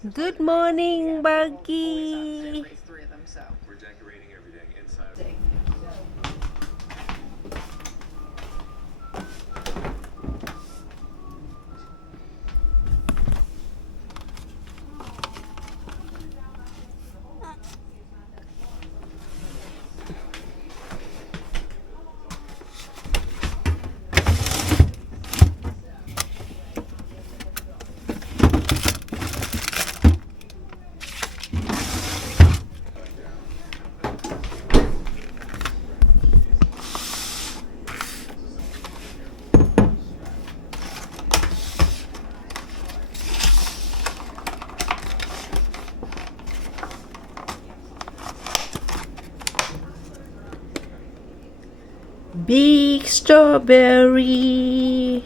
Good morning, Buggy. We're decorating everything inside. Big strawberry.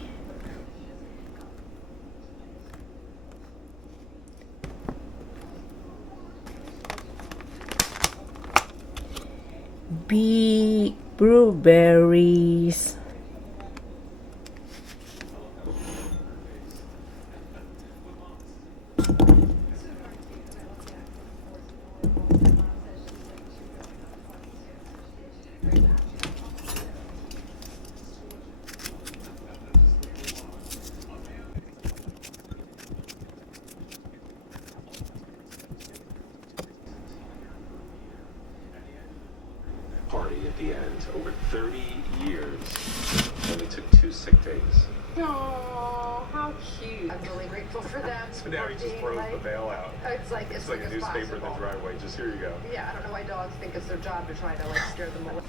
Big blueberries. Party at the end. Over 30 years. Only took 2 sick days. Oh, how cute. I'm really grateful for them. So now he just being throws the mail out. It's like It's like a newspaper in the driveway. Just here you go. Yeah, I don't know why dogs think it's their job to try to like scare them away.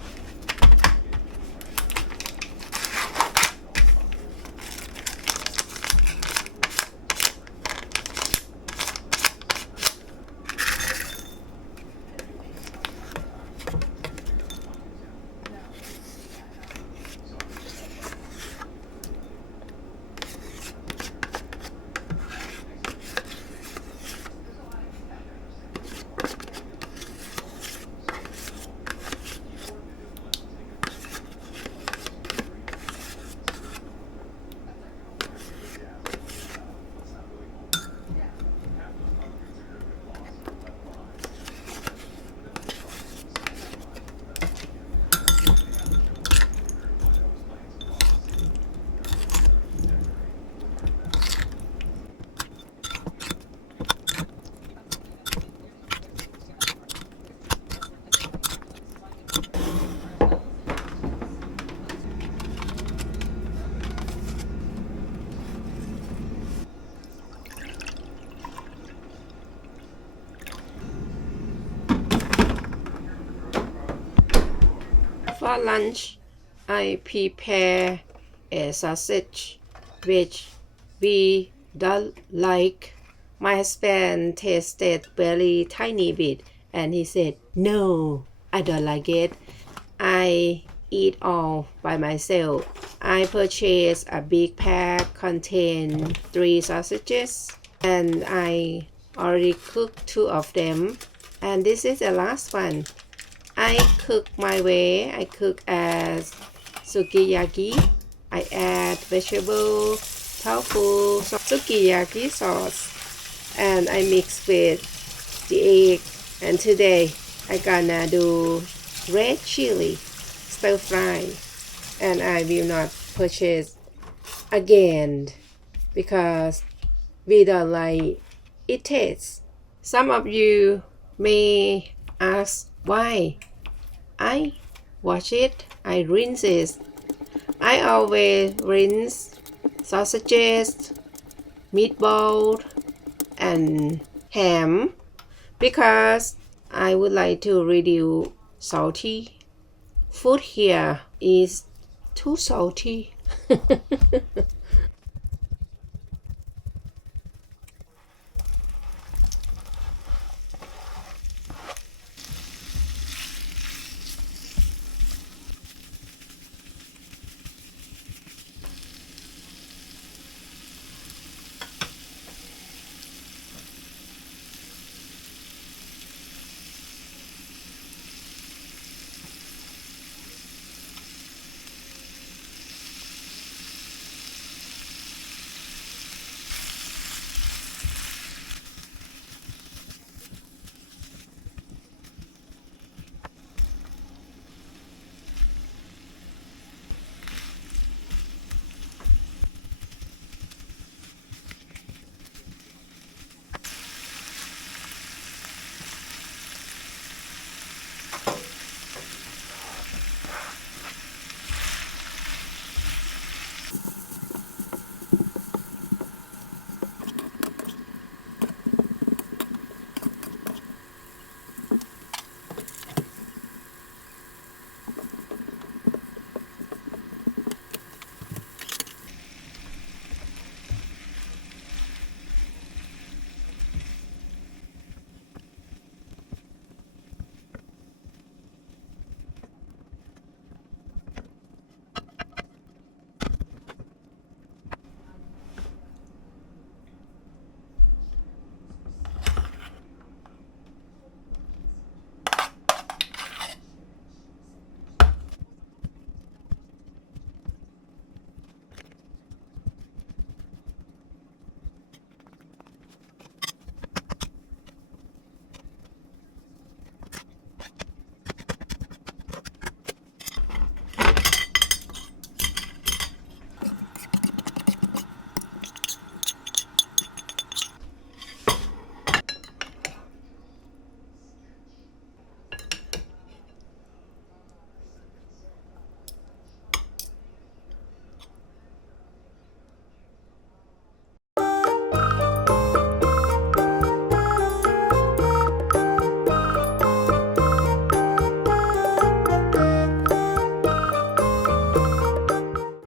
For lunch, I prepare a sausage which we don't like. My husband tasted very tiny bit and he said, "No, I don't like it. I eat all by myself." I purchased a big pack contain 3 sausages and I already cooked 2 of them and this is the last one. I cook my way. I cook as sukiyaki. I add vegetable, tofu, sukiyaki sauce, and I mix with the egg. And today I gonna do red chili stir fry, and I will not purchase again because we don't like it tastes. Some of you may ask why I wash it, I rinse it. I always rinse sausages, meatball, and ham because I would like to reduce salty. Food here is too salty.